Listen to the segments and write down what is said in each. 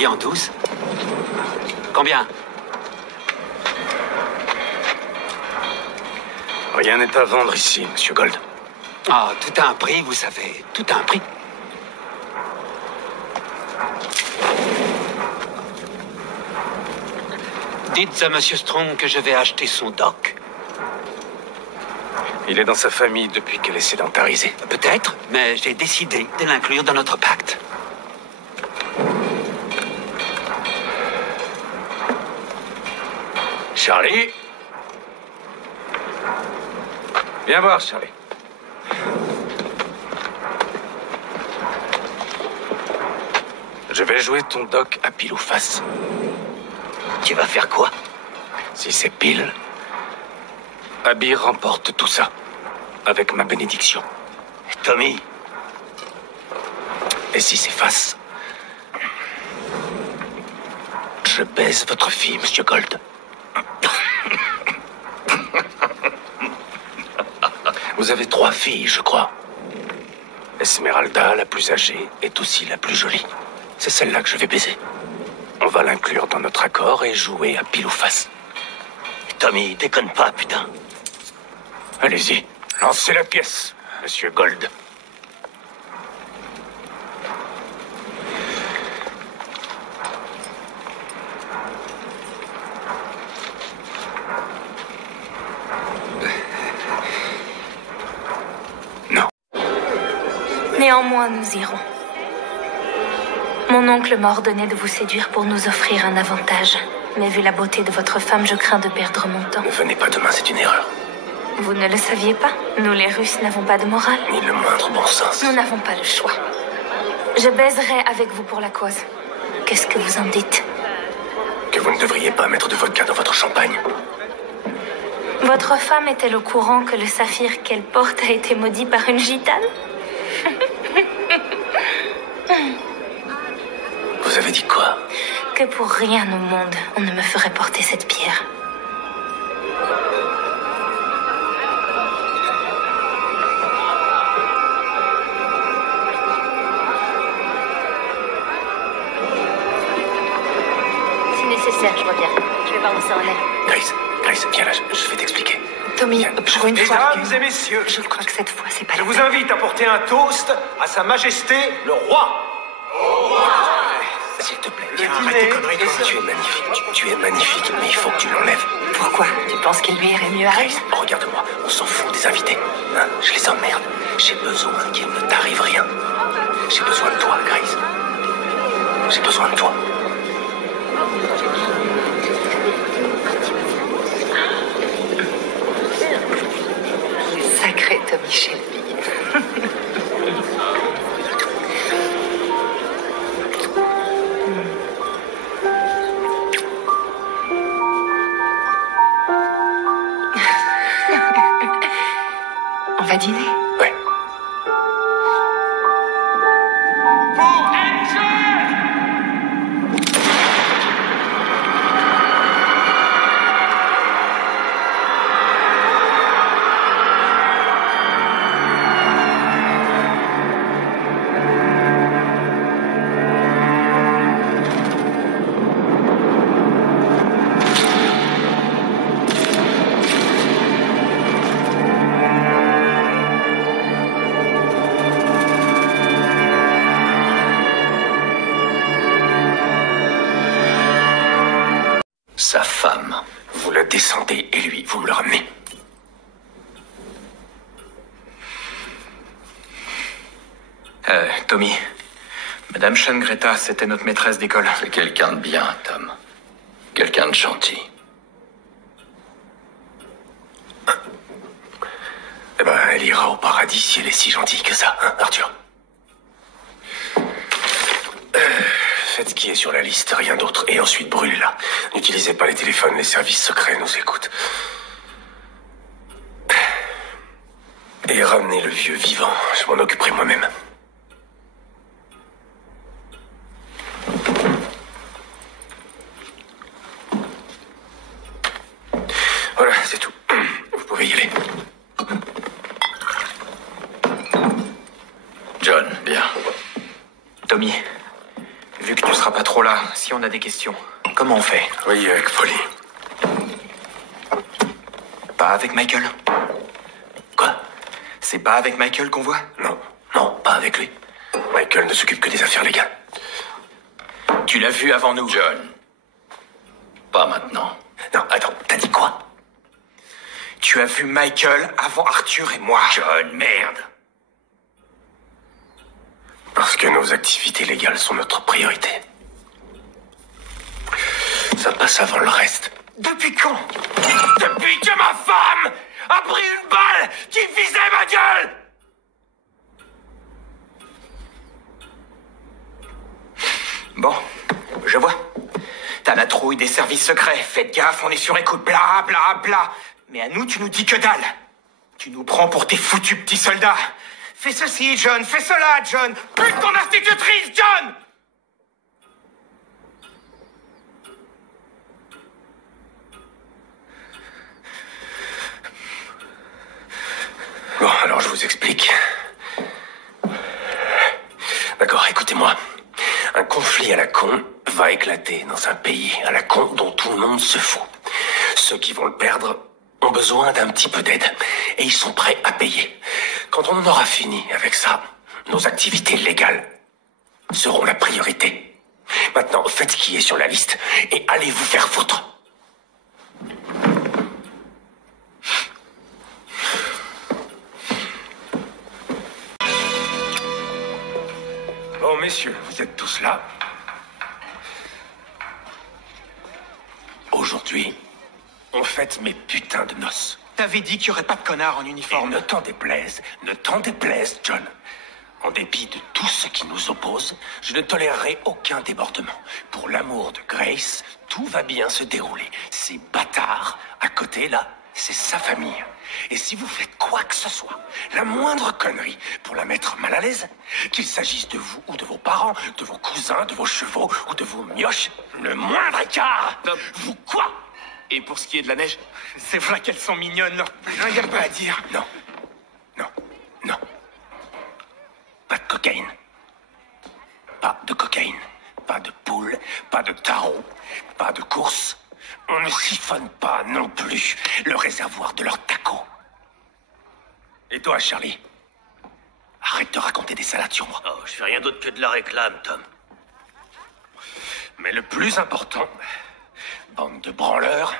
dit en douce. Combien? Rien n'est à vendre ici, Monsieur Gold. Ah, tout a un prix, vous savez. Tout a un prix. Dites à Monsieur Strong que je vais acheter son doc. Il est dans sa famille depuis qu'elle est sédentarisée. Peut-être, mais j'ai décidé de l'inclure dans notre pacte. Charlie? Viens voir, Charlie. Je vais jouer ton doc à pile ou face. Tu vas faire quoi? Si c'est pile, Abby remporte tout ça. Avec ma bénédiction. Tommy. Et si c'est face, je baise votre fille, Monsieur Gold. Vous avez 3 filles, je crois. Esmeralda, la plus âgée, est aussi la plus jolie. C'est celle-là que je vais baiser. On va l'inclure dans notre accord et jouer à pile ou face. Tommy, déconne pas, putain. Allez-y, lancez la pièce, Monsieur Gold. Non. Néanmoins, nous irons. Mon oncle m'a ordonné de vous séduire pour nous offrir un avantage. Mais vu la beauté de votre femme, je crains de perdre mon temps. Ne venez pas demain, c'est une erreur. Vous ne le saviez pas? Nous, les Russes, n'avons pas de morale. Ni le moindre bon sens. Nous n'avons pas le choix. Je baiserai avec vous pour la cause. Qu'est-ce que vous en dites? Que vous ne devriez pas mettre de vodka dans votre champagne. Votre femme est-elle au courant que le saphir qu'elle porte a été maudit par une gitane? Vous avez dit quoi? Que pour rien au monde, on ne me ferait porter cette pierre. Si nécessaire, je reviens. Je vais voir où ça en est. Grace, viens là, je vais t'expliquer. Tommy, pour une fois... Mesdames et messieurs, Je crois que cette fois, c'est pas je la vous peine. invite à porter un toast à Sa Majesté le Roi. S'il te plaît, Le viens, dîner arrête tes conneries. est Tu es magnifique, tu es magnifique, mais il faut que tu l'enlèves. Pourquoi? Tu penses qu'il lui irait mieux à elle? Grace, regarde-moi, on s'en fout des invités. Hein, je les emmerde. J'ai besoin qu'il ne t'arrive rien. J'ai besoin de toi, Grace. J'ai besoin de toi. Sacré Tommy Shelby. On va dîner? Ouais. Sa femme, vous la descendez et lui, vous me le ramenez. Tommy, Madame Sean Greta, c'était notre maîtresse d'école. C'est quelqu'un de bien, Tom. Quelqu'un de gentil. Eh ben, elle ira au paradis si elle est si gentille que ça, hein, Arthur? Faites ce qui est sur la liste, rien d'autre. Et ensuite, brûlez-la. N'utilisez pas les téléphones, les services secrets nous écoutent. Et ramenez le vieux vivant, je m'en occuperai moi-même. Voilà, c'est tout. Vous pouvez y aller. John, bien. Tommy, vu que tu seras pas trop trop là. Si on a des questions, comment on fait? Oui, avec folie. Pas avec Michael? Quoi? C'est pas avec Michael qu'on voit? Non, non, pas avec lui. Michael ne s'occupe que des affaires légales. Tu l'as vu avant nous. John. Pas maintenant. Non, attends, t'as dit quoi? Tu as vu Michael avant Arthur et moi. John, merde. Parce que nos activités légales sont notre priorité. Ça passe avant le reste. Depuis quand? Depuis que ma femme a pris une balle qui visait ma gueule! Bon, je vois. T'as la trouille des services secrets. Faites gaffe, on est sur écoute. Bla, bla, bla. Mais à nous, tu nous dis que dalle. Tu nous prends pour tes foutus petits soldats. Fais ceci, John. Fais cela, John. Bute ton institutrice, John! Bon, alors je vous explique. D'accord, écoutez-moi. Un conflit à la con va éclater dans un pays à la con dont tout le monde se fout. Ceux qui vont le perdre ont besoin d'un petit peu d'aide et ils sont prêts à payer. Quand on en aura fini avec ça, nos activités légales seront la priorité. Maintenant, faites ce qui est sur la liste et allez vous faire foutre. Bon, messieurs, vous êtes tous là. Aujourd'hui, on fête mes putains de noces. T'avais dit qu'il n'y aurait pas de connard en Et uniforme. ne t'en déplaise, John. En dépit de tout ce qui nous oppose, je ne tolérerai aucun débordement. Pour l'amour de Grace, tout va bien se dérouler. Ces bâtards, à côté, là, c'est sa famille. Et si vous faites quoi que ce soit, la moindre connerie pour la mettre mal à l'aise, qu'il s'agisse de vous ou de vos parents, de vos cousins, de vos chevaux ou de vos mioches, le moindre écart, vous quoi? Et pour ce qui est de la neige, c'est vrai qu'elles sont mignonnes, leur il n'y a pas à dire. Non, non, non. Pas de cocaïne. Pas de cocaïne. Pas de poule, pas de tarot, pas de course. On ne siphonne pas non plus le réservoir de leurs tacos. Et toi, Charlie? Arrête de raconter des salades sur moi. Oh, je fais rien d'autre que de la réclame, Tom. Mais le plus important, bande de branleurs,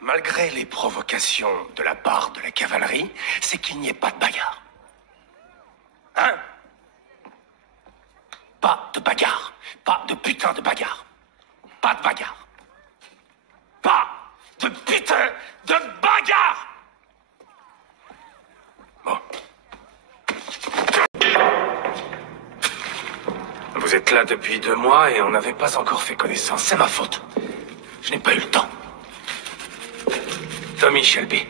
malgré les provocations de la part de la cavalerie, c'est qu'il n'y ait pas de bagarre. Hein? Pas de bagarre. Pas de putain de bagarre. Pas de bagarre. Pas de putain de bagarre! Bon. Vous êtes là depuis 2 mois et on n'avait pas encore fait connaissance. C'est ma faute. Je n'ai pas eu le temps. Tommy Shelby.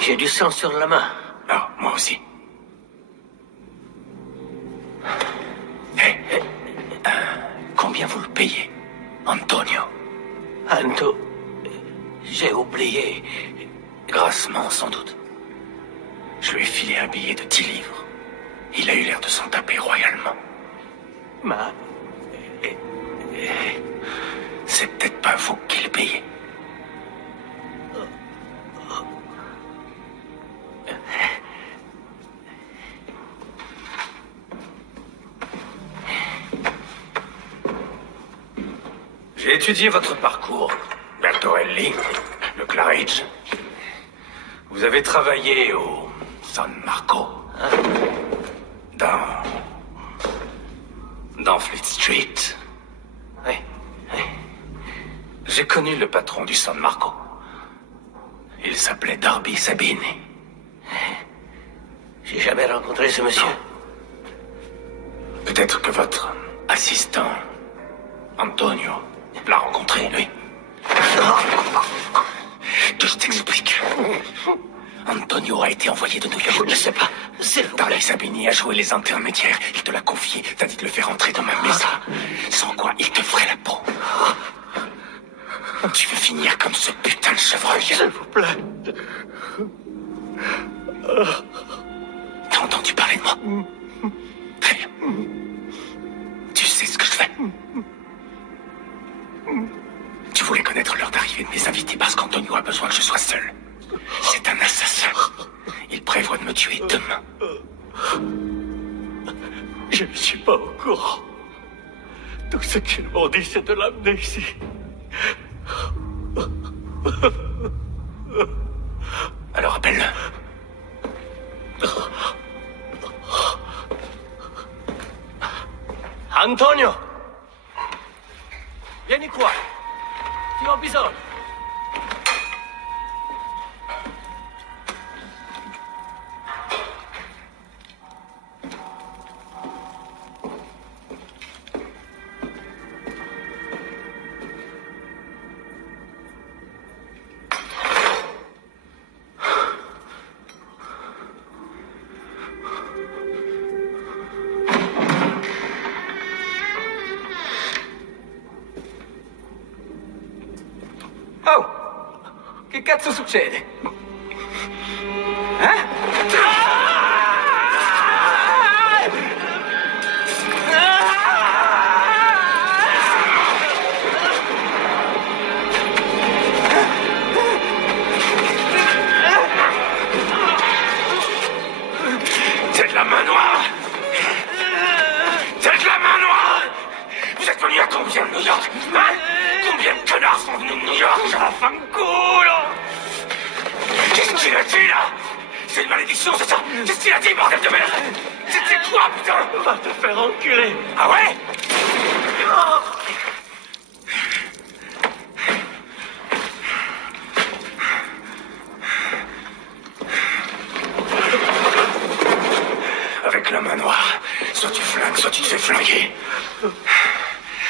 J'ai du sang sur la main. Ah, moi aussi. Hé, combien vous le payez, Antonio? Anto, j'ai oublié. Grassement, sans doute. Je lui ai filé un billet de 10 livres. Il a eu l'air de s'en taper royalement. C'est peut-être pas vous qui le payez. J'ai étudié votre parcours, Bertorelli, le Claridge. Vous avez travaillé au San Marco, dans Fleet Street. Oui, oui. J'ai connu le patron du San Marco. Il s'appelait Darby Sabini. J'ai jamais rencontré ce monsieur. Peut-être que votre assistant, Antonio, l'a rencontré, lui. Que je t'explique. Antonio a été envoyé de New York. Je ne sais pas. S'il vous plaît. Darby Sabini a joué les intermédiaires. Il te l'a confié. T'as dit de le faire entrer dans ma maison. Sans quoi il te ferait la peau. Tu veux finir comme ce putain de chevreuil. S'il vous plaît. T'as entendu parler de moi? Très bien. parce qu'Antonio a besoin que je sois seul. C'est un assassin. Il prévoit de me tuer demain. Je ne suis pas au courant. Tout ce qu'ils m'ont dit, c'est de l'amener ici. Alors appelle-le. Antonio! Vieni qua. Ti ho bisogno. Oh! Che cazzo succede? Eh? C'est de la main noire! C'est de la main noire! Vous êtes venus à combien de New York? Hein? Combien de connards sont venus de New York? Fanculo! Qu'est-ce qu'il a dit là? C'est une malédiction, c'est ça? Qu'est-ce qu'il a dit, bordel de merde? C'était quoi, putain? Va te faire enculer. Ah ouais? Avec la main noire, soit tu flingues, soit tu te fais flinguer.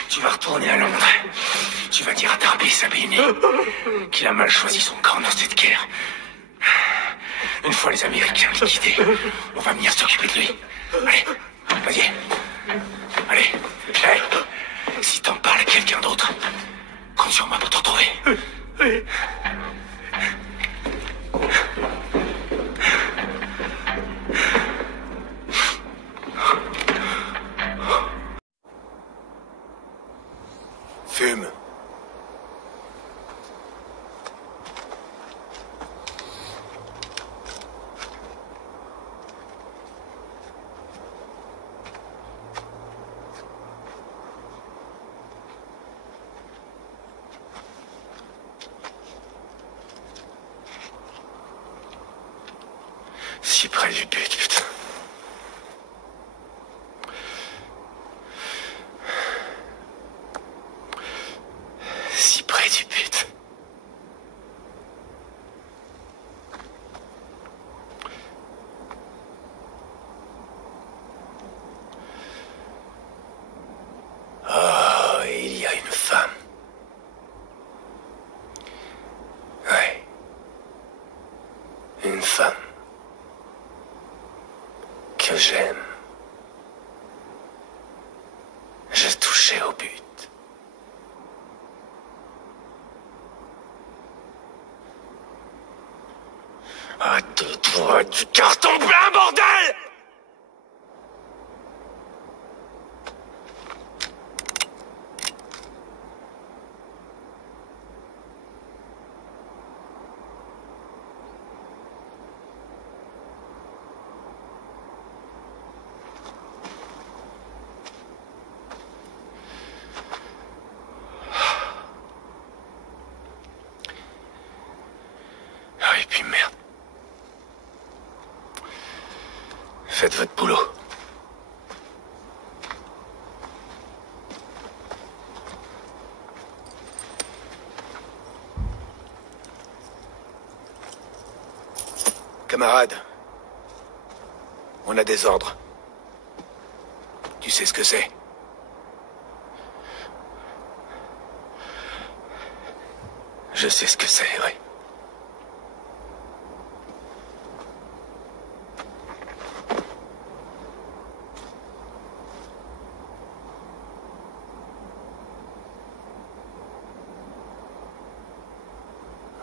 Tu vas retourner à Londres. Tu vas dire à Darby Sabini qu'il a mal choisi son camp dans cette guerre. Une fois les Américains liquidés, on va venir s'occuper de lui. Allez, vas-y. Allez, hey, si t'en parles à quelqu'un d'autre, compte sur moi pour te retrouver. Oui. Fume. Si près du but, putain. Si près du but. Oh, il y a une femme. Ouais. Une femme. Que j'aime. J'ai touché au but. Ah, toi du carton plein, bordel! Ah, et puis merde. Faites votre boulot. Camarade, on a des ordres. Tu sais ce que c'est? Je sais ce que c'est, oui.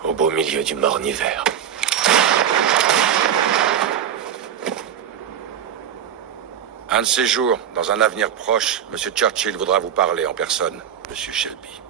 Au beau milieu du morne hiver. Un de ces jours, dans un avenir proche, Monsieur Churchill voudra vous parler en personne, Monsieur Shelby.